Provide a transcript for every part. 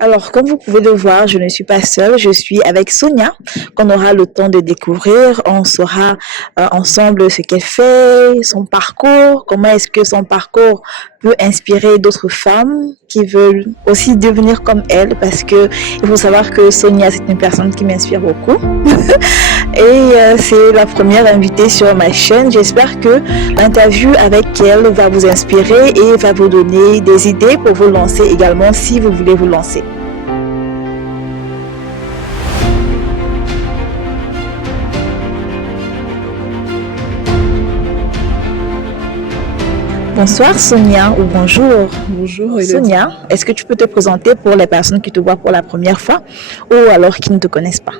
Alors, comme vous pouvez le voir, je ne suis pas seule, je suis avec Sonia, qu'on aura le temps de découvrir. On saura ensemble ce qu'elle fait, son parcours, comment est-ce que son parcours peut inspirer d'autres femmes qui veulent aussi devenir comme elle, parce que il faut savoir que Sonia, c'est une personne qui m'inspire beaucoup. Et c'est la première invitée sur ma chaîne. J'espère que l'interview avec elle va vous inspirer et va vous donner des idées pour vous lancer également si vous voulez vous lancer. Bonsoir Sonia ou bonjour. Bonjour Elodie. Sonia, est-ce que tu peux te présenter pour les personnes qui te voient pour la première fois ou alors qui ne te connaissent pas?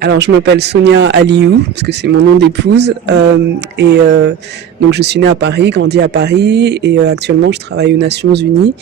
Alors je m'appelle Sonia Aliou, parce que c'est mon nom d'épouse, donc je suis née à Paris, grandi à Paris, et actuellement je travaille aux Nations Unies,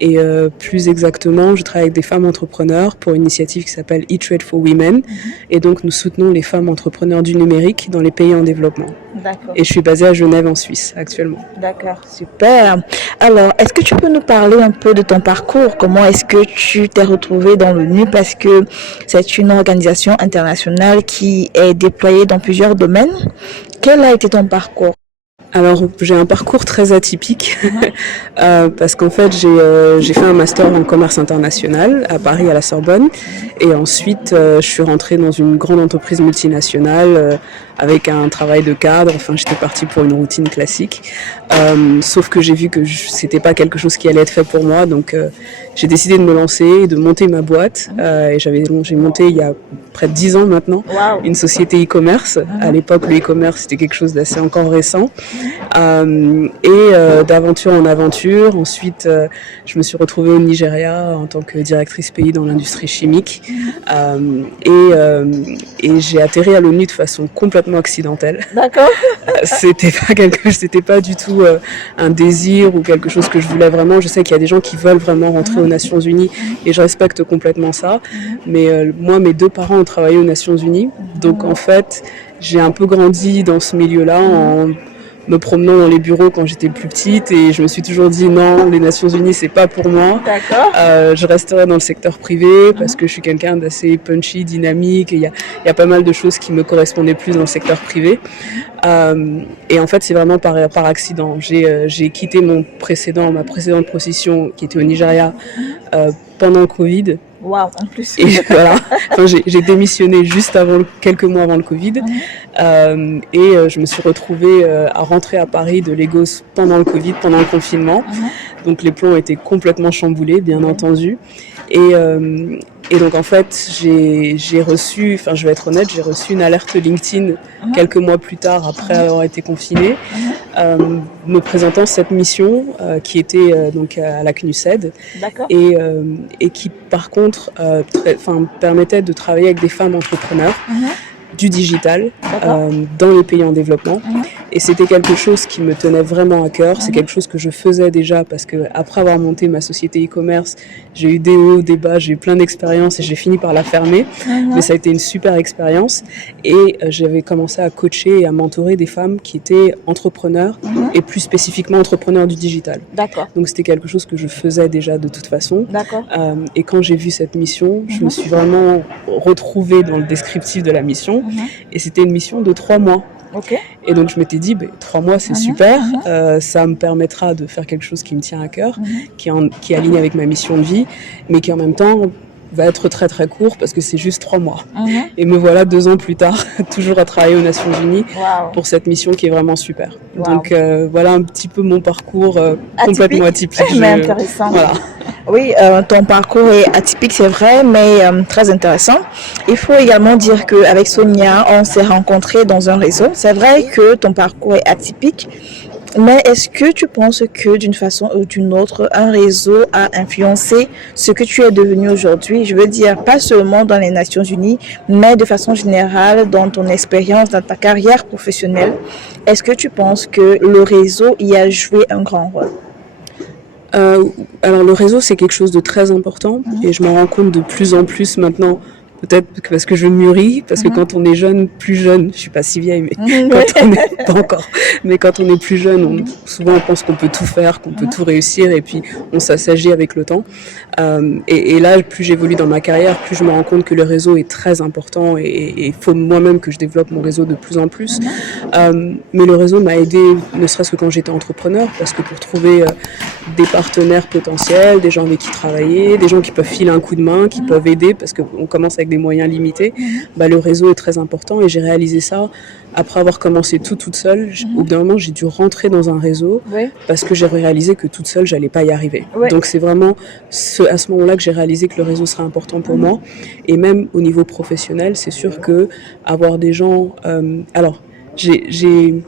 et plus exactement je travaille avec des femmes entrepreneurs pour une initiative qui s'appelle E-Trade for Women, et donc nous soutenons les femmes entrepreneurs du numérique dans les pays en développement. D'accord. Et je suis basée à Genève en Suisse actuellement. D'accord, super. Alors, est-ce que tu peux nous parler un peu de ton parcours? Comment est-ce que tu t'es retrouvée dans l'ONU? Parce que c'est une organisation internationale qui est déployée dans plusieurs domaines. Quel a été ton parcours? Alors j'ai un parcours très atypique parce qu'en fait j'ai fait un master en commerce international à Paris à la Sorbonne, et ensuite je suis rentrée dans une grande entreprise multinationale avec un travail de cadre. Enfin, j'étais partie pour une routine classique, sauf que j'ai vu que c'était pas quelque chose qui allait être fait pour moi, donc j'ai décidé de me lancer, de monter ma boîte, et j'ai monté il y a près de 10 ans maintenant une société e-commerce. À l'époque, le e-commerce c'était quelque chose d'assez encore récent, d'aventure en aventure. Ensuite, je me suis retrouvée au Nigeria en tant que directrice pays dans l'industrie chimique, et j'ai atterri à l'ONU de façon complètement accidentelle. D'accord. C'était pas du tout un désir ou quelque chose que je voulais vraiment. Je sais qu'il y a des gens qui veulent vraiment rentrer aux Nations Unies, et je respecte complètement ça. Mais moi, mes deux parents ont travaillé aux Nations Unies, donc en fait, j'ai un peu grandi dans ce milieu-là en me promenant dans les bureaux quand j'étais plus petite, et je me suis toujours dit non, les Nations Unies c'est pas pour moi. D'accord. Je resterai dans le secteur privé parce que je suis quelqu'un d'assez punchy, dynamique, et il y a pas mal de choses qui me correspondaient plus dans le secteur privé. Et en fait c'est vraiment par accident. J'ai quitté ma précédente position qui était au Nigeria pendant le Covid. Waouh, en plus. Et voilà, enfin, j'ai démissionné juste quelques mois avant le Covid, je me suis retrouvée à rentrer à Paris de Lagos pendant le Covid, pendant le confinement. Donc les plans étaient complètement chamboulés, bien entendu. Et donc en fait, j'ai reçu, enfin je vais être honnête, j'ai reçu une alerte LinkedIn quelques mois plus tard, après avoir été confinée, me présentant cette mission qui était donc à la CNUSED, et qui par contre permettait de travailler avec des femmes entrepreneurs du digital dans les pays en développement. Et c'était quelque chose qui me tenait vraiment à cœur. C'est quelque chose que je faisais déjà parce que après avoir monté ma société e-commerce, j'ai eu des hauts, des bas, j'ai eu plein d'expériences et j'ai fini par la fermer. Mais ça a été une super expérience, et j'avais commencé à coacher et à mentorer des femmes qui étaient entrepreneurs et plus spécifiquement entrepreneurs du digital. D'accord. Donc c'était quelque chose que je faisais déjà de toute façon. D'accord. Et quand j'ai vu cette mission, je me suis vraiment retrouvée dans le descriptif de la mission, et c'était une mission de 3 mois. Okay. Et donc je m'étais dit 3 mois c'est super, ça me permettra de faire quelque chose qui me tient à cœur, qui est aligné avec ma mission de vie, mais qui en même temps va être très très court parce que c'est juste 3 mois. Et me voilà 2 ans plus tard, toujours à travailler aux Nations Unies pour cette mission qui est vraiment super. Donc voilà un petit peu mon parcours complètement atypique. Mais intéressant. Voilà. Oui, ton parcours est atypique, c'est vrai, mais très intéressant. Il faut également dire qu'avec Sonia, on s'est rencontrés dans un réseau. C'est vrai que ton parcours est atypique, mais est-ce que tu penses que d'une façon ou d'une autre, un réseau a influencé ce que tu es devenu aujourd'hui? Je veux dire, pas seulement dans les Nations Unies, mais de façon générale dans ton expérience, dans ta carrière professionnelle. Est-ce que tu penses que le réseau y a joué un grand rôle? Alors le réseau c'est quelque chose de très important, et je m'en rends compte de plus en plus maintenant peut-être parce que je mûris, parce que quand on est jeune, plus jeune, je suis pas si vieille, mais quand on est pas encore, mais quand on est plus jeune, souvent on pense qu'on peut tout faire, qu'on peut tout réussir, et puis on s'assagit avec le temps. Et là, plus j'évolue dans ma carrière, plus je me rends compte que le réseau est très important, et il faut moi-même que je développe mon réseau de plus en plus. Mais le réseau m'a aidé, ne serait-ce que quand j'étais entrepreneur, parce que pour trouver des partenaires potentiels, des gens avec qui travailler, des gens qui peuvent filer un coup de main, qui peuvent aider, parce qu'on commence avec des moyens limités, le réseau est très important, et j'ai réalisé ça après avoir commencé toute seule. Au bout d'un moment, j'ai dû rentrer dans un réseau parce que j'ai réalisé que toute seule, j'allais pas y arriver. Donc c'est vraiment à ce moment-là que j'ai réalisé que le réseau serait important pour moi. Et même au niveau professionnel, c'est sûr que avoir des gens... alors, j'ai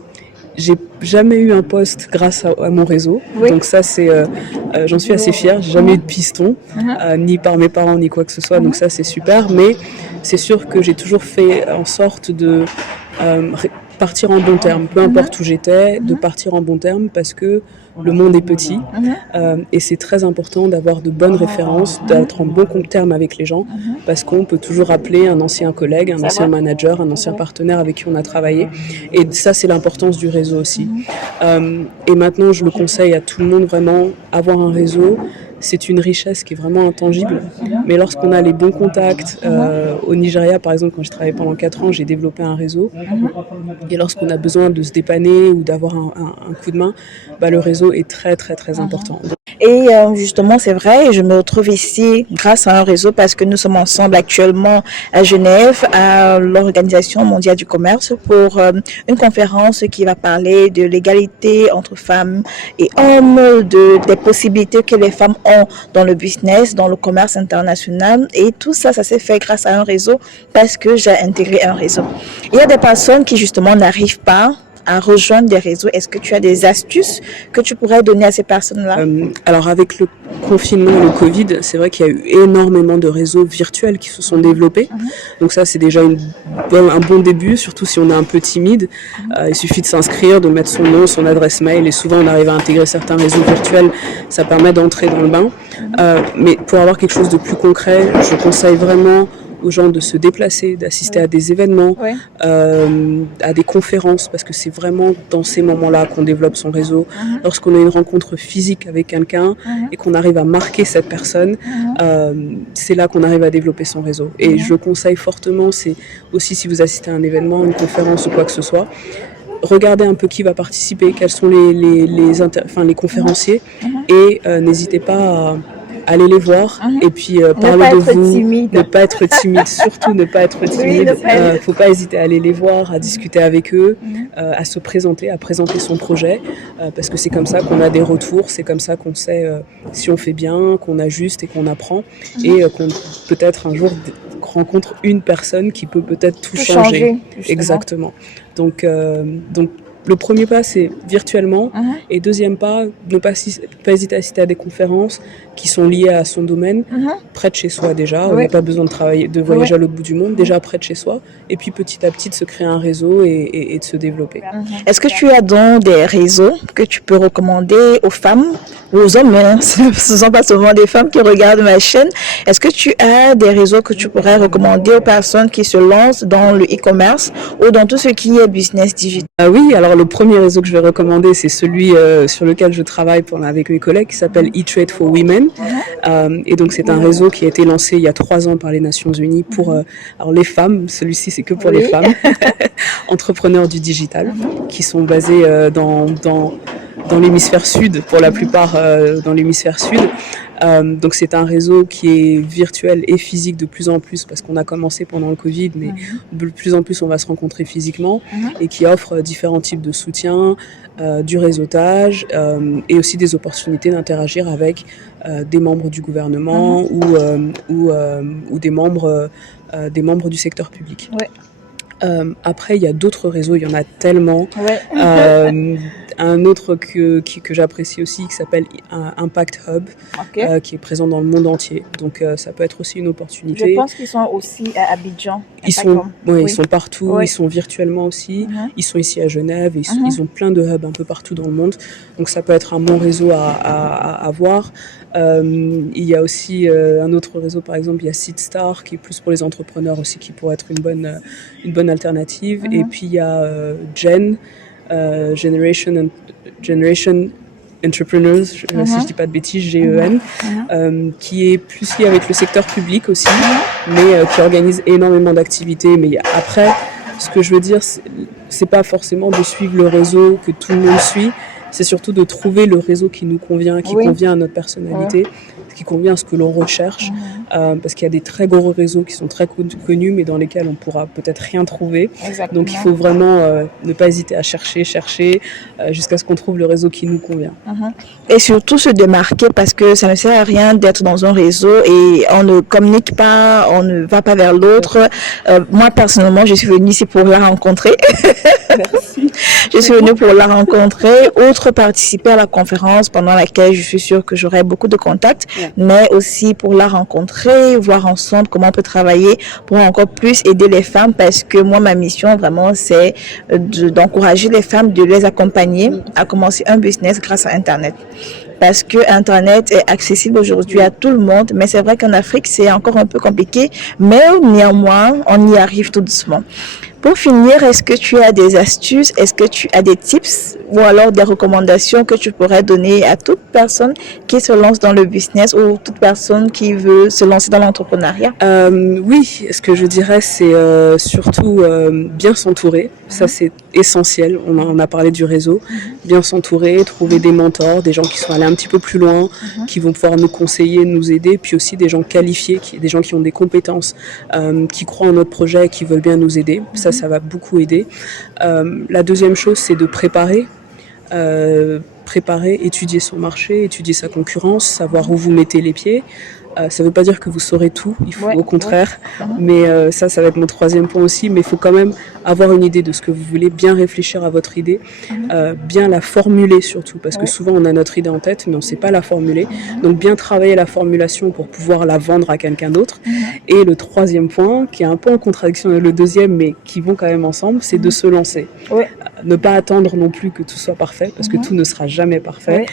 jamais eu un poste grâce à mon réseau. Donc ça, j'en suis assez fière. J'ai jamais eu de piston, ni par mes parents, ni quoi que ce soit. Donc ça, c'est super. Mais c'est sûr que j'ai toujours fait en sorte de partir en bon terme. Peu importe où j'étais, de partir en bon terme, parce que le monde est petit, et c'est très important d'avoir de bonnes références, d'être en bon terme avec les gens, parce qu'on peut toujours appeler un ancien collègue, un ancien manager, un ancien partenaire avec qui on a travaillé. Et ça, c'est l'importance du réseau aussi. Et maintenant, je le conseille à tout le monde, vraiment, avoir un réseau. C'est une richesse qui est vraiment intangible. Mais lorsqu'on a les bons contacts, au Nigeria, par exemple, quand j'ai travaillé pendant 4 ans, j'ai développé un réseau. Et lorsqu'on a besoin de se dépanner ou d'avoir un coup de main, le réseau est très, très, très important. Et justement, c'est vrai, je me retrouve ici grâce à un réseau parce que nous sommes ensemble actuellement à Genève, à l'Organisation mondiale du commerce, pour une conférence qui va parler de l'égalité entre femmes et hommes, des possibilités que les femmes ont dans le business, dans le commerce international. Et tout ça, ça s'est fait grâce à un réseau parce que j'ai intégré un réseau. Il y a des personnes qui justement n'arrivent pas à rejoindre des réseaux. Est-ce que tu as des astuces que tu pourrais donner à ces personnes-là? Alors avec le confinement, le Covid, c'est vrai qu'il y a eu énormément de réseaux virtuels qui se sont développés. Donc ça, c'est déjà un bon début, surtout si on est un peu timide. Il suffit de s'inscrire, de mettre son nom, son adresse mail, et souvent on arrive à intégrer certains réseaux virtuels. Ça permet d'entrer dans le bain. Mais pour avoir quelque chose de plus concret, je conseille vraiment aux gens de se déplacer, d'assister à des événements, à des conférences, parce que c'est vraiment dans ces moments-là qu'on développe son réseau. Lorsqu'on a une rencontre physique avec quelqu'un et qu'on arrive à marquer cette personne, c'est là qu'on arrive à développer son réseau. Et je conseille fortement, c'est aussi si vous assistez à un événement, une conférence ou quoi que ce soit, regardez un peu qui va participer, quels sont les conférenciers, et n'hésitez pas à aller les voir, et puis parler de vous, timide. ne pas être timide, surtout ne pas être timide. Faut pas hésiter à aller les voir, à discuter avec eux, à se présenter, à présenter son projet, parce que c'est comme ça qu'on a des retours, c'est comme ça qu'on sait si on fait bien, qu'on ajuste et qu'on apprend, et qu'on peut-être un jour rencontre une personne qui peut peut-être tout changer. Exactement. Donc le premier pas, c'est virtuellement. Et deuxième pas, ne pas hésiter à assister à des conférences qui sont liées à son domaine, près de chez soi déjà. On n'a pas besoin de voyager à l'autre bout du monde, déjà près de chez soi. Et puis petit à petit, de se créer un réseau et de se développer. Est-ce que tu as donc des réseaux que tu peux recommander aux femmes ou aux hommes, hein? Ce ne sont pas seulement des femmes qui regardent ma chaîne. Est-ce que tu as des réseaux que tu pourrais recommander aux personnes qui se lancent dans le e-commerce ou dans tout ce qui est business digital? Oui, alors le premier réseau que je vais recommander, c'est celui sur lequel je travaille avec mes collègues, qui s'appelle E-Trade for Women. Et donc c'est un réseau qui a été lancé il y a 3 ans par les Nations Unies pour alors les femmes. Celui-ci, c'est que pour les femmes entrepreneurs du digital, qui sont basés dans l'hémisphère sud, pour la plupart dans l'hémisphère sud. Donc c'est un réseau qui est virtuel et physique de plus en plus, parce qu'on a commencé pendant le Covid, mais de plus en plus on va se rencontrer physiquement, et qui offre différents types de soutien, du réseautage, et aussi des opportunités d'interagir avec des membres du gouvernement ou des membres du secteur public. Après, il y a d'autres réseaux, il y en a tellement. Un autre que j'apprécie aussi, qui s'appelle Impact Hub, qui est présent dans le monde entier. Donc ça peut être aussi une opportunité. Je pense qu'ils sont aussi à Abidjan. Ils sont partout, ils sont virtuellement aussi. Ils sont ici à Genève, ils ont plein de hubs un peu partout dans le monde. Donc ça peut être un bon réseau à avoir. Il y a aussi un autre réseau, par exemple, il y a Seedstar, qui est plus pour les entrepreneurs aussi, qui pourrait être une bonne alternative. Et puis il y a Generation Entrepreneurs, si je dis pas de bêtises, GEN, qui est plus lié avec le secteur public aussi, mais qui organise énormément d'activités. Mais après, ce que je veux dire, c'est pas forcément de suivre le réseau que tout le monde suit, c'est surtout de trouver le réseau qui nous convient, qui convient à notre personnalité, qui convient à ce que l'on recherche, parce qu'il y a des très gros réseaux qui sont très connus, mais dans lesquels on pourra peut-être rien trouver. Exactement. Donc il faut vraiment ne pas hésiter à chercher, jusqu'à ce qu'on trouve le réseau qui nous convient. Et surtout se démarquer, parce que ça ne sert à rien d'être dans un réseau et on ne communique pas, on ne va pas vers l'autre. Moi personnellement, je suis venue ici pour la rencontrer. Merci. Je suis venue pour la rencontrer, outre participer à la conférence pendant laquelle je suis sûre que j'aurai beaucoup de contacts, mais aussi pour la rencontrer, voir ensemble comment on peut travailler pour encore plus aider les femmes, parce que moi, ma mission vraiment, c'est d'encourager les femmes, de les accompagner à commencer un business grâce à Internet. Parce que Internet est accessible aujourd'hui à tout le monde, mais c'est vrai qu'en Afrique, c'est encore un peu compliqué, mais néanmoins, on y arrive tout doucement. Pour finir, est-ce que tu as des astuces, est-ce que tu as des tips ou alors des recommandations que tu pourrais donner à toute personne qui se lance dans le business ou toute personne qui veut se lancer dans l'entrepreneuriat? Oui, ce que je dirais, c'est surtout bien s'entourer. Ça, c'est essentiel. On en a parlé du réseau. Bien s'entourer, trouver des mentors, des gens qui sont allés un petit peu plus loin, qui vont pouvoir nous conseiller, nous aider, puis aussi des gens qualifiés, des gens qui ont des compétences, qui croient en notre projet, qui veulent bien nous aider. Ça va beaucoup aider. La deuxième chose, c'est de préparer, étudier son marché, étudier sa concurrence, savoir où vous mettez les pieds. Ça ne veut pas dire que vous saurez tout, il faut au contraire, mais ça va être mon troisième point aussi, mais il faut quand même avoir une idée de ce que vous voulez, bien réfléchir à votre idée, bien la formuler surtout, parce que souvent on a notre idée en tête, mais on ne sait pas la formuler, donc bien travailler la formulation pour pouvoir la vendre à quelqu'un d'autre. Et le troisième point, qui est un peu en contradiction avec le deuxième, mais qui vont quand même ensemble, c'est de se lancer. Ne pas attendre non plus que tout soit parfait, parce que tout ne sera jamais parfait,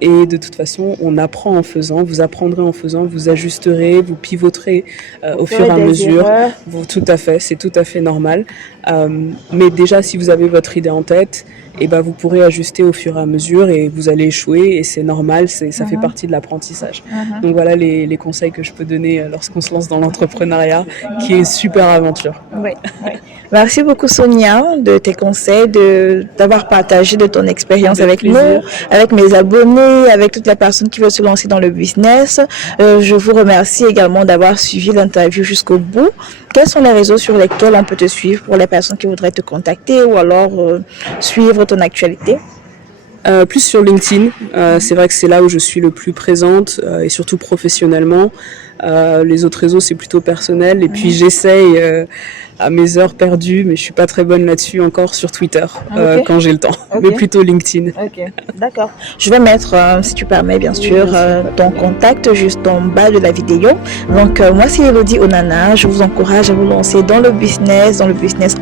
et de toute façon, on apprend en faisant, vous apprendrez en faisant, vous ajusterez, vous pivoterez au fur et à mesure. Tout à fait, c'est tout à fait normal. Mais déjà, si vous avez votre idée en tête, vous pourrez ajuster au fur et à mesure et vous allez échouer et c'est normal, ça fait partie de l'apprentissage. Donc voilà les conseils que je peux donner lorsqu'on se lance dans l'entrepreneuriat, qui est une super aventure. Merci beaucoup Sonia de tes conseils, d'avoir partagé de ton expérience avec nous, avec mes abonnés, avec toutes les personnes qui veulent se lancer dans le business. Je vous remercie également d'avoir suivi l'interview jusqu'au bout. Quels sont les réseaux sur lesquels on peut te suivre pour les personnes qui voudraient te contacter ou alors suivre ton actualité? Plus sur LinkedIn, c'est vrai que c'est là où je suis le plus présente et surtout professionnellement. Les autres réseaux c'est plutôt personnel et puis j'essaye à mes heures perdues, mais je suis pas très bonne là-dessus encore sur Twitter quand j'ai le temps, mais plutôt LinkedIn. D'accord. Je vais mettre, si tu permets bien sûr, ton contact juste en bas de la vidéo. Donc moi c'est Elodie Onana, je vous encourage à vous lancer dans le business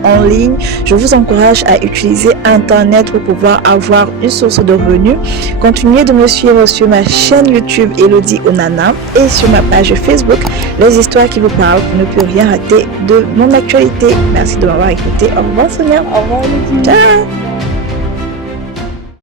en ligne. Je vous encourage à utiliser Internet pour pouvoir avoir une source de revenus. Continuez de me suivre sur ma chaîne YouTube Elodie Onana et sur ma page Facebook Les Histoires qui vous parlent. Ne peut rien rater de mon actualité. Merci de m'avoir écouté. Au revoir Sonia. Au revoir Elodie. Ciao.